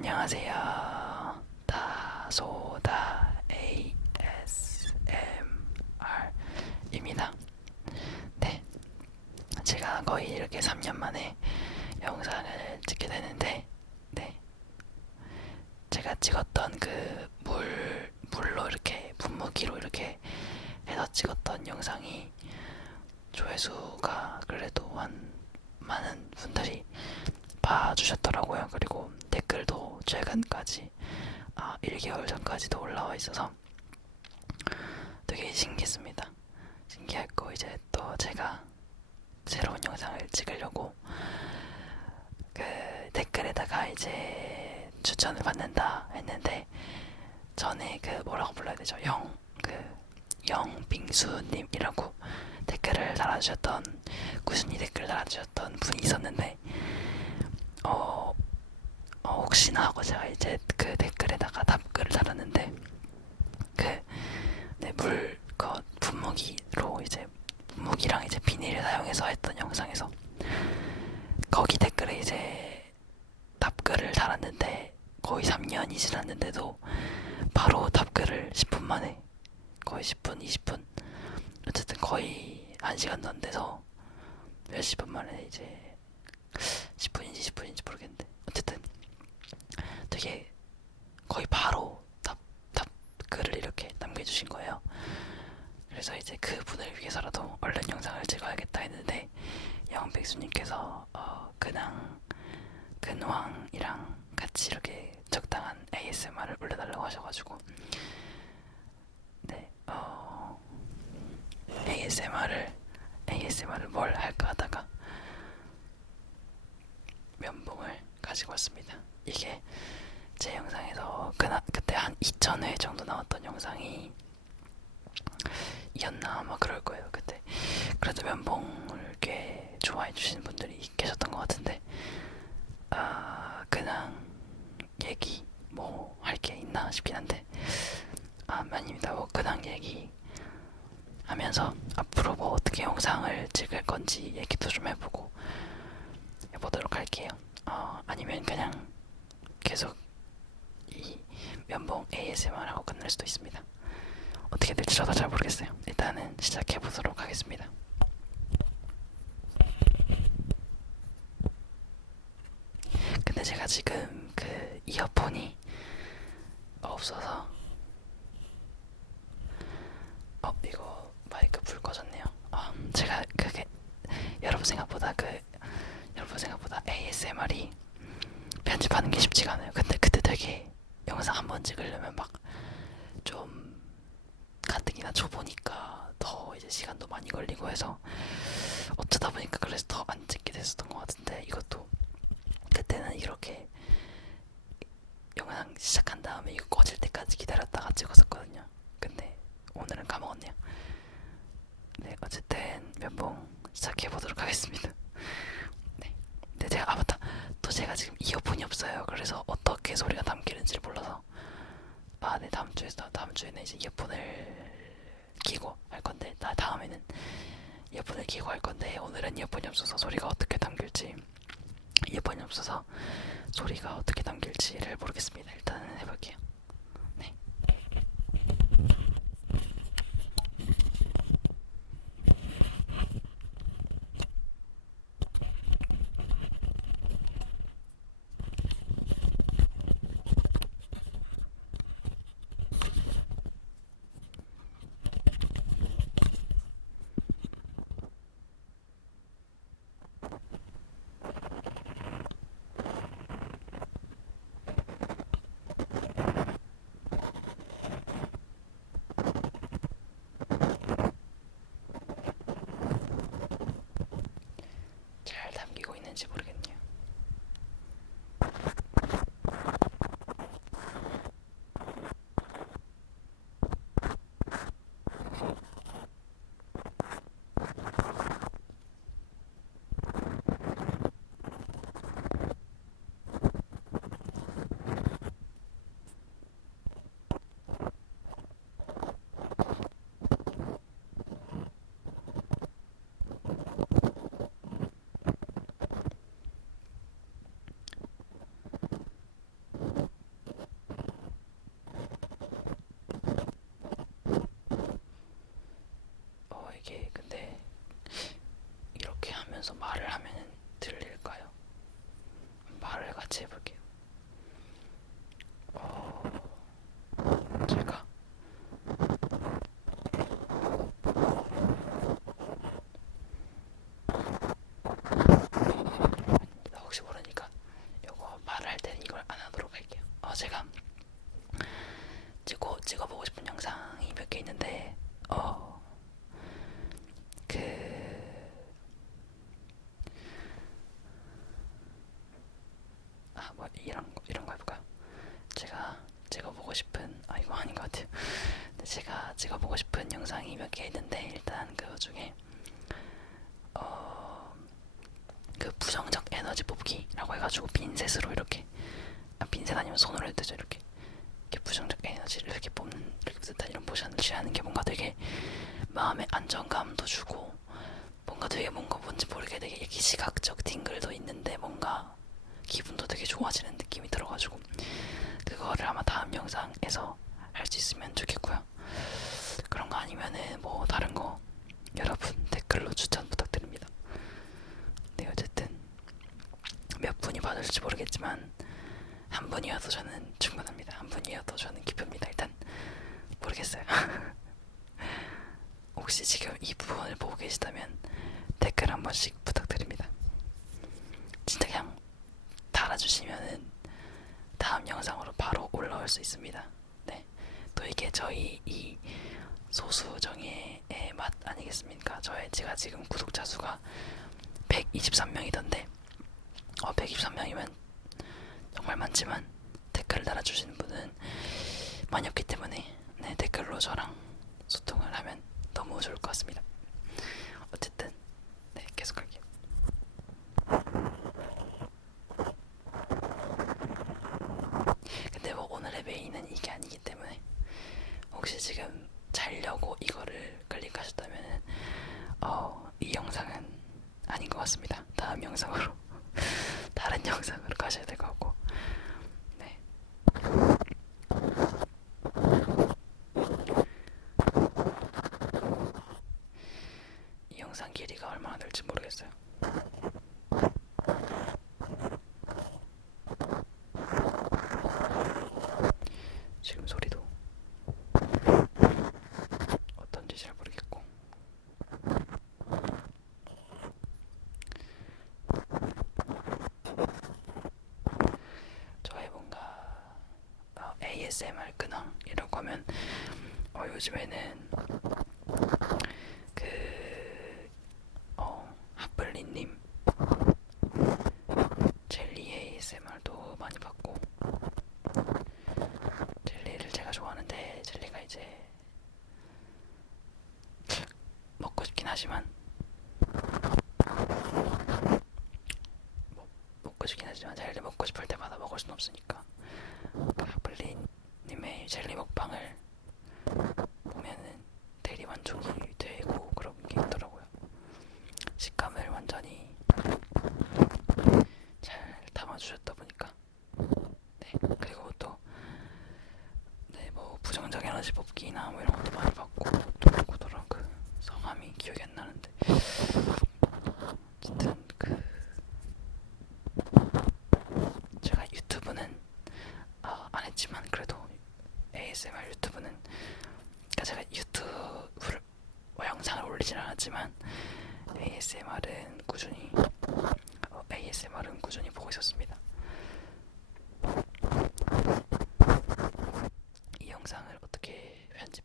안녕하세요. 다소다 ASMR입니다. 네. 제가 거의 이렇게 3년 만에 영상을 찍게 되는데, 네. 제가 찍었던 그 물, 물로 이렇게, 분무기로 이렇게 해서 찍었던 영상이 조회수가 그래도 한 많은 분들이 봐주셨더라고요. 그리고 댓글도 최근까지 아 1개월 전까지도 올라와 있어서 되게 신기했습니다. 신기했고 이제 또 제가 새로운 영상을 찍으려고 그 댓글에다가 이제 추천을 받는다 했는데 전에 그 뭐라고 불러야 되죠? 영 그 영빙수님이라고 댓글을 달아주셨던 꾸준히 댓글 달아주셨던 분이 있었는데 혹시나 하고 제가 이제 그 댓글에다가 답글을 달았는데 그네물 그 분무기로 이제 분무기랑 이제 비닐을 사용해서 했던 영상에서 거기 댓글에 이제 답글을 달았는데 거의 3년이 지났는데도 바로 답글을 10분 만에 거의 10분, 20분 어쨌든 거의 1시간도 안 돼서 몇십 분 만에 이제 10분인지 10분인지 모르겠는데 되게 거의 바로 답, 답 글을 이렇게 남겨주신 거예요 그래서 이제 그분을 위해서라도 얼른 영상을 찍어야겠다 했는데 영백수님께서 어, 근황 근황이랑 같이 이렇게 적당한 ASMR을 올려달라고 하셔가지고 네 어, ASMR을 ASMR을 뭘 할까 하다가 면봉을 가지고 왔습니다. 이게 제 영상에서 그나, 그때 한 2,000회 정도 나왔던 영상이 이었나 아마 그럴 거예요 그때 그래도 면봉을 꽤 좋아해 주시는 분들이 계셨던 것 같은데 아 그냥 얘기 뭐 할 게 있나 싶긴 한데 아 아닙니다 뭐 근황 얘기 하면서 앞으로 뭐 어떻게 영상을 찍을 건지 얘기도 좀 해보고 해보도록 할게요. 어, 아니면 그냥 계속 이 면봉 ASMR 하고 끝낼 수도 있습니다. 어떻게 될지 저도 잘 모르겠어요. 일단은 시작해 보도록 하겠습니다. 근데 제가 지금 그 이어폰이 없어서 어 이거 마이크 불 꺼졌네요. 아 제가 그게 여러분 생각보다 그 여러분 생각보다 ASMR이 편집하는 게 쉽지가 않아요. 근데 그때 되게 영상 한번 찍으려면 막좀 가뜩이나 초보니까 더 이제 시간도 많이 걸리고 해서 어쩌다 보니까 그래서 더 안 찍게 됐었던 것 같은데 이것도 그때는 이렇게 영상 시작한 다음에 이거 꺼질 때까지 기다렸다가 찍었었거든요. 근데 오늘은 까먹었네요. 네, 어쨌든 면봉 시작해 보도록 하겠습니다. 네, 네 제가 아 맞다. 또 제가 지금 이어폰이 없어요. 그래서 어떻게 소리가 담기는지를 몰라서 아, 네 다음 주에 다음 주에는 이제 이어폰을 끼고 할 건데 나 다음에는 이어폰을 끼고 할 건데 오늘은 이어폰이 없어서 소리가 어떻게 담길지 이어폰이 없어서 소리가 어떻게 담길지를 모르겠습니다. 일단은 해볼게요. 같이 해볼게요. 어, 제가 혹시 모르니까 요거 말할 때는 이걸 안 하도록 할게요. 어, 제가 찍고 찍어보고 싶은 영상이 몇 개 있는데 어, 그 이런 거 이런 거 해볼까요? 제가 찍어보고 싶은 아 이거 아닌 것 같아요. 제가 찍어보고 싶은 영상이 몇 개 있는데 일단 그 중에 어, 그 부정적 에너지 뽑기라고 해가지고 핀셋으로 이렇게 아, 핀셋 아니면 손으로 해도 되죠 이렇게 이렇게 부정적 에너지를 이렇게 뽑는 이렇게 이런 모션을 취하는 게 뭔가 되게 마음의 안정감도 주고 뭔가 되게 뭔가 뭔지 모르게 되게 시각적 팅글도 있는데 뭔가 기분도 되게 좋아지는 느낌이 들어가지고 그거를 아마 다음 영상에서 할 수 있으면 좋겠고요. 그런 거 아니면은 뭐 다른 거 여러분 댓글로 추천 부탁드립니다. 네 어쨌든 몇 분이 받을지 모르겠지만 한 분이어도 저는 충분합니다. 한 분이어도 저는 기쁩니다. 일단 모르겠어요. 혹시 지금 이 부분을 보고 계시다면 댓글 한 번씩 부탁드립니다. 진짜 그냥 달아주시면은 다음 영상으로 올라올 수 있습니다. 네, 또 이게 저희 이 소수 정예의 맛 아니겠습니까? 저의 제가 지금 구독자 수가 123명이던데 어 123명이면 정말 많지만 댓글 달아주시는 분은 많이 없기 때문에 네, 댓글로 저랑 소통을 하면 너무 좋을 것 같습니다. 어쨌든 네 계속할게요. 근데 뭐 오늘의 메인은 이게 아니기 때문에 혹시 지금 자려고 이거를 클릭하셨다면은 어, 이 영상은 아닌 것 같습니다. 다음 영상으로 다른 영상으로 가셔야 될 것 같고 네. 이 영상 길이가 얼마나 될지 모르겠어요. 지금 소리도 어떤지 잘 모르겠고 저의 뭔가 어, ASMR 근황이라고 하면 어, 요즘에는 그 어, 핫블리님 젤리 ASMR도 많이 받고 젤리를 제가 좋아하는데 젤리가 이제 먹고 싶긴 하지만 뭐, 먹고 싶긴 하지만 젤리 먹고 싶을 때마다 먹을 순 없으니까 그 핫블리님의 젤리 먹방을 보면은 대리 만족이 되고 그런 게 있더라고요. 식감을 완전히 잘 담아주셨다 보니까 네 그리고 또 네, 뭐 부정적 에너지 뽑기나 뭐 이런 것도 많이 받고 또 누구더라 그 성함이 기억이 안 나는데 어쨌든 그 제가 유튜브는 아, 안 했지만 그래도 ASMR 유튜브는 그러니까 제가 유튜브를 뭐 영상을 올리진 않았지만 ASMR은 꾸준히 어, ASMR은 꾸준히 보고 있었습니다. 이 영상을 어떻게 편집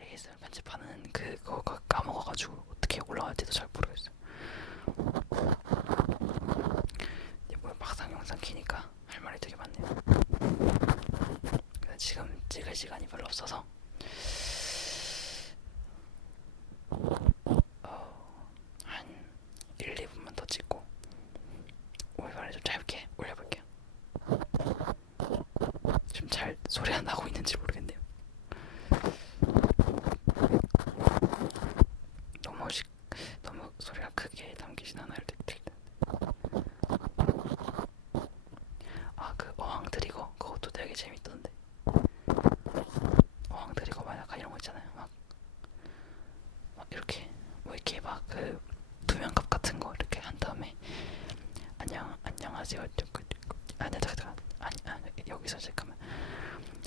ASMR 편집하는 그거가 까먹어가지고 어떻게 올라갈지도 잘 모르겠어요. 이제 뭐 막상 영상 키니까 할 말이 되게 많네요. 근데 지금 찍을 시간이 별로 없어서 어, 한 1, 2분만 더 찍고 오늘만에 좀 짧게 올려볼게요. 지금 잘 소리 안 나고 있는지 모르겠네요. 너무 시, 너무 소리가 크게 담기진 않아야 될 텐데. 아그 어항 드리거 그것도 되게 재밌던데. 어항 드리거 막 약간 이런 거 있잖아요. 막, 막 이렇게 뭐 이렇게 막그 투명갑 같은 거 이렇게 한 다음에 안녕 안녕하세요. 그, 그, 아, 네, 여기서 시작하면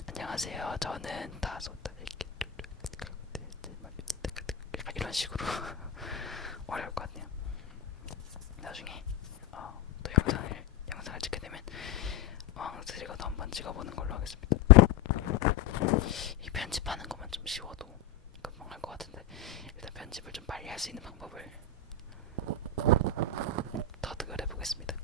안녕하세요. 저는 달 이렇게 이런 식으로 어려울 것 같네요. 나중에 어, 또 영상을 영상을 찍게 되면 왕스리가도 한번 찍어보는 걸로 하겠습니다. 이 편집하는 것만 좀 쉬워도 금방 할 것 같은데 일단 편집을 좀 빨리 할 수 있는 방법을 해보겠습니다.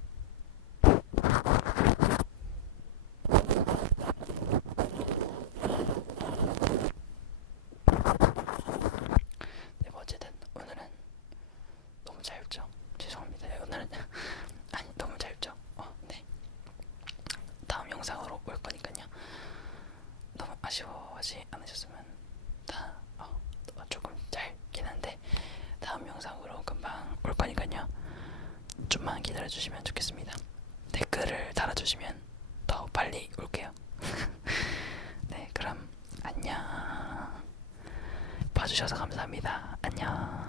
네, 뭐 어쨌든 오늘은 너무 짧죠. 죄송합니다. 네, 오늘은 아니 너무 짧죠. 어, 네. 다음 영상으로 올 거니까요. 너무 아쉬워하지 않으셨으면 다 어, 어, 조금 짧긴 한데 다음 영상으로 금방 올 거니까요. 좀만 기다려 주시면 좋겠습니다. 댓글을 달아주시면 더 빨리 올게요. 네, 그럼 안녕. 봐주셔서 감사합니다. 안녕.